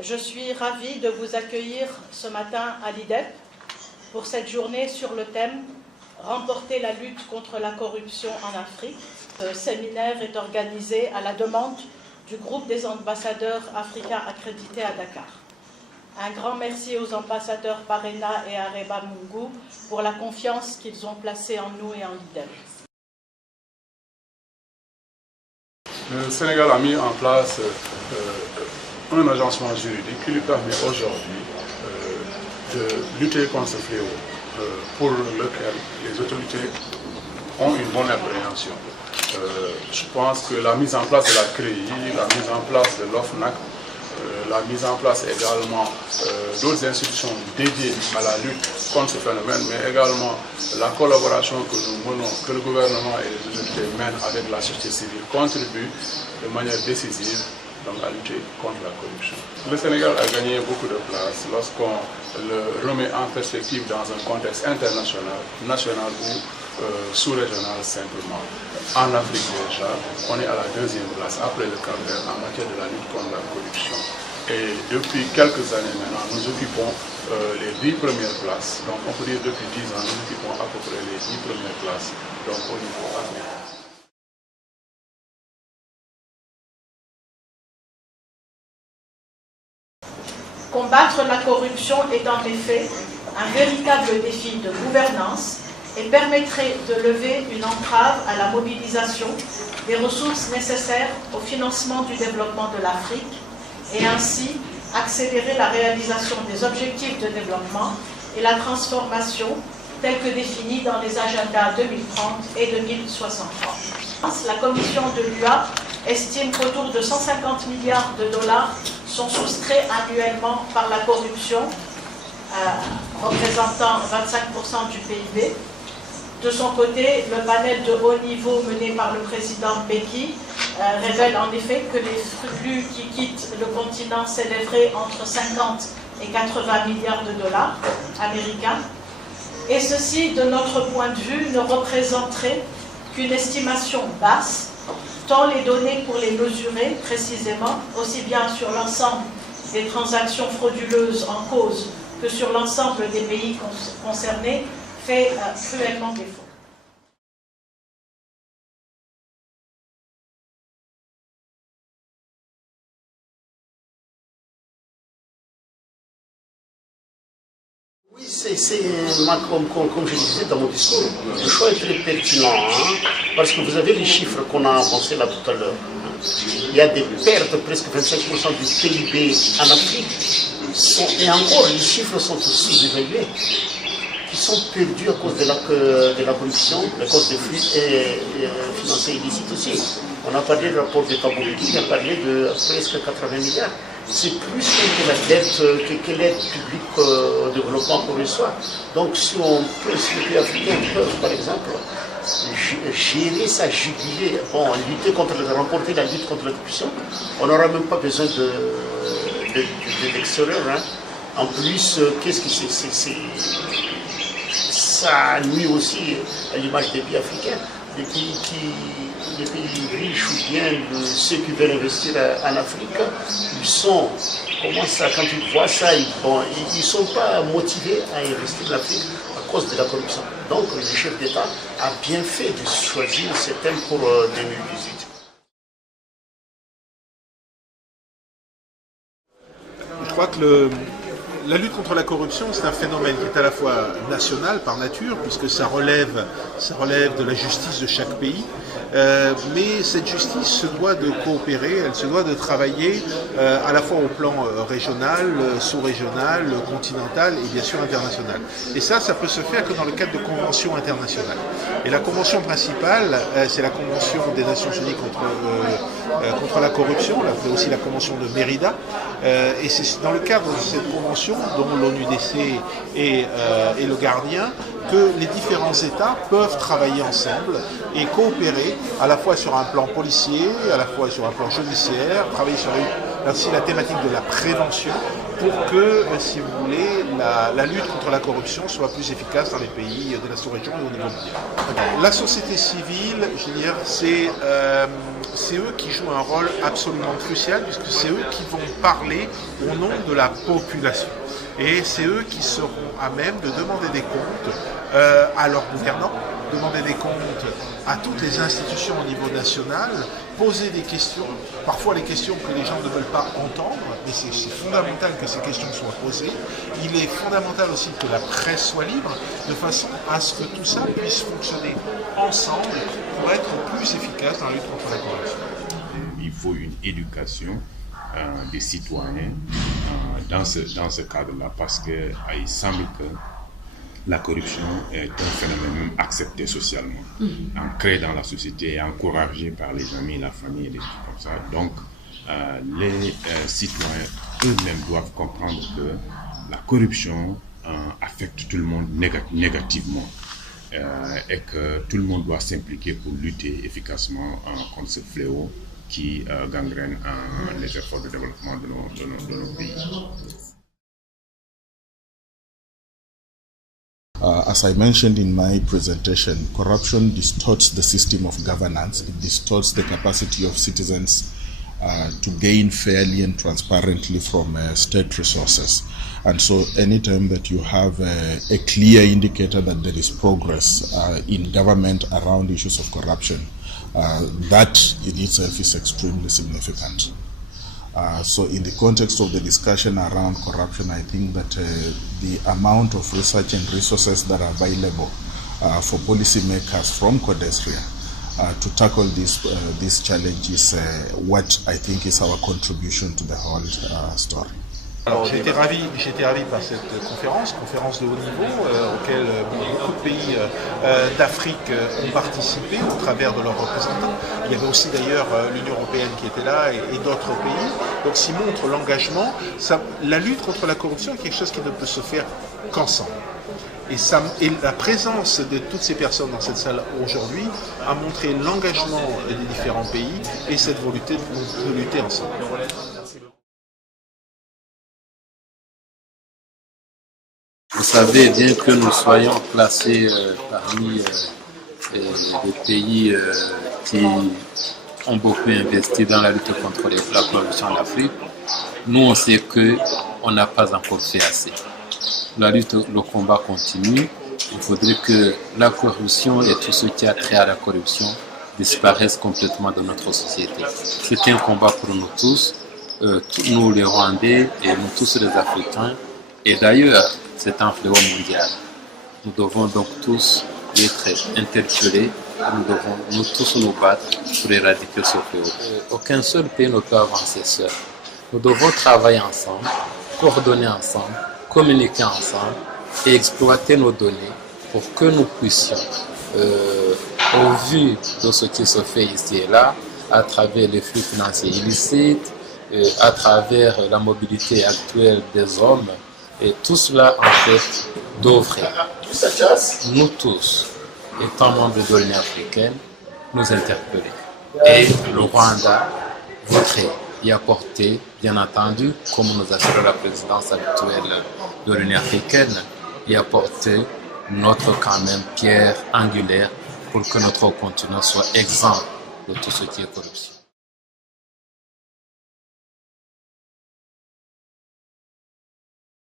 Je suis ravie de vous accueillir ce matin à l'IDEP pour cette journée sur le thème « Remporter la lutte contre la corruption en Afrique ». Ce séminaire est organisé à la demande du groupe des ambassadeurs africains accrédités à Dakar. Un grand merci aux ambassadeurs Parena et Areba Mungu pour la confiance qu'ils ont placée en nous et en l'IDEP. Le Sénégal a mis en place un agencement juridique qui lui permet aujourd'hui de lutter contre ce fléau pour lequel les autorités ont une bonne appréhension. Je pense que la mise en place de la CREI, la mise en place de l'OFNAC, la mise en place également d'autres institutions dédiées à la lutte contre ce phénomène, mais également la collaboration que nous menons, que le gouvernement et les autorités mènent avec la société civile contribuent de manière décisive à lutter contre la corruption. Le Sénégal a gagné beaucoup de place lorsqu'on le remet en perspective dans un contexte international, national ou sous-régional simplement. En Afrique déjà, on est à la deuxième place après le Cap-Vert en matière de la lutte contre la corruption. Et depuis quelques années maintenant, nous occupons les 10 premières places. Donc on peut dire depuis 10 ans, nous occupons à peu près les 10 premières places donc, au niveau africain. Combattre la corruption est en effet un véritable défi de gouvernance et permettrait de lever une entrave à la mobilisation des ressources nécessaires au financement du développement de l'Afrique et ainsi accélérer la réalisation des objectifs de développement et la transformation tels que définis dans les agendas 2030 et 2063. La Commission de l'UA estime qu'autour de 150 milliards de dollars sont soustraits annuellement par la corruption, représentant 25% du PIB. De son côté, le panel de haut niveau mené par le président Mbeki révèle en effet que les flux qui quittent le continent s'élèveraient entre 50 et 80 milliards de dollars américains. Et ceci, de notre point de vue, ne représenterait qu'une estimation basse, tant les données pour les mesurer précisément, aussi bien sur l'ensemble des transactions frauduleuses en cause que sur l'ensemble des pays concernés, fait cruellement défaut. Oui, comme je disais dans mon discours, le choix est très pertinent, parce que vous avez les chiffres qu'on a avancés là tout à l'heure. Il y a des pertes de presque 25% du PIB en Afrique, et encore les chiffres sont sous-évalués, qui sont perdus à cause de la corruption, à cause des flux financiers illicites aussi. On a parlé du rapport de Tabouki, on a parlé de presque 80 milliards. C'est plus que la dette, que l'aide publique au développement qu'on reçoit. Donc si les pays africains peuvent, par exemple, gérer sa juguler, remporter la lutte contre la corruption, on n'aura même pas besoin de l'extérieur. En plus, qu'est-ce que c'est? Ça nuit aussi à l'image des pays africains. Les pays riches ou bien ceux qui veulent investir en Afrique, quand ils voient ça, ils ne sont pas motivés à investir en Afrique à cause de la corruption. Donc le chef d'État a bien fait de choisir ce thème pour 2018. Je crois que la lutte contre la corruption, c'est un phénomène qui est à la fois national par nature, puisque ça relève de la justice de chaque pays, mais cette justice se doit de coopérer, elle se doit de travailler à la fois au plan régional, sous-régional, continental et bien sûr international. Et ça peut se faire que dans le cadre de conventions internationales. Et la convention principale, c'est la Convention des Nations Unies contre la corruption, on appelle aussi la Convention de Mérida, et c'est dans le cadre de cette convention dont l'ONUDC est le gardien, que les différents États peuvent travailler ensemble et coopérer à la fois sur un plan policier, à la fois sur un plan judiciaire, travailler sur aussi la thématique de la prévention, pour que, si vous voulez, la lutte contre la corruption soit plus efficace dans les pays de la sous-région et au niveau mondial. La société civile, je veux dire, c'est eux qui jouent un rôle absolument crucial, puisque c'est eux qui vont parler au nom de la population. Et c'est eux qui seront à même de demander des comptes à leurs gouvernants, demander des comptes à toutes les institutions au niveau national, poser des questions, parfois les questions que les gens ne veulent pas entendre, mais c'est fondamental que ces questions soient posées. Il est fondamental aussi que la presse soit libre, de façon à ce que tout ça puisse fonctionner ensemble pour être plus efficace dans la lutte contre la corruption. Il faut une éducation des citoyens dans ce cadre-là, parce qu'il semble que la corruption est un phénomène même accepté socialement, ancré dans la société et encouragé par les amis, la famille et des trucs comme ça. Donc, les citoyens eux-mêmes doivent comprendre que la corruption affecte tout le monde négativement et que tout le monde doit s'impliquer pour lutter efficacement contre ce fléau qui gangrène les efforts de développement de nos pays. As I mentioned in my presentation, corruption distorts the system of governance. It distorts the capacity of citizens to gain fairly and transparently from state resources. And so anytime that you have a clear indicator that there is progress in government around issues of corruption, that in itself is extremely significant. So in the context of the discussion around corruption, I think that the amount of research and resources that are available for policymakers from CODESRIA to tackle this challenge is what I think is our contribution to the whole story. Alors j'étais ravi par cette conférence de haut niveau auquel beaucoup de pays d'Afrique ont participé au travers de leurs représentants. Il y avait aussi d'ailleurs l'Union européenne qui était là et d'autres pays. Donc s'y montre l'engagement. La lutte contre la corruption est quelque chose qui ne peut se faire qu'ensemble. Et la présence de toutes ces personnes dans cette salle aujourd'hui a montré l'engagement des différents pays et cette volonté de lutter ensemble. Vous savez, bien que nous soyons classés parmi les pays qui ont beaucoup investi dans la lutte contre la corruption en Afrique, nous on sait qu'on n'a pas encore fait assez. La lutte, le combat continue. Il faudrait que la corruption et tout ce qui a trait à la corruption disparaissent complètement de notre société. C'est un combat pour nous tous, nous les Rwandais et nous tous les Africains. Et d'ailleurs, c'est un fléau mondial. Nous devons donc tous être interpellés, nous devons nous tous nous battre pour éradiquer ce fléau. Aucun seul pays ne peut avancer seul. Nous devons travailler ensemble, coordonner ensemble, communiquer ensemble et exploiter nos données pour que nous puissions, au vu de ce qui se fait ici et là, à travers les flux financiers illicites, à travers la mobilité actuelle des hommes, et tout cela, en fait, devrait, nous tous, étant membres de l'Union africaine, nous interpeller. Et le Rwanda voudrait y apporter, bien entendu, comme nous assure la présidence actuelle de l'Union africaine, y apporter notre, quand même, pierre angulaire pour que notre continent soit exempt de tout ce qui est corruption.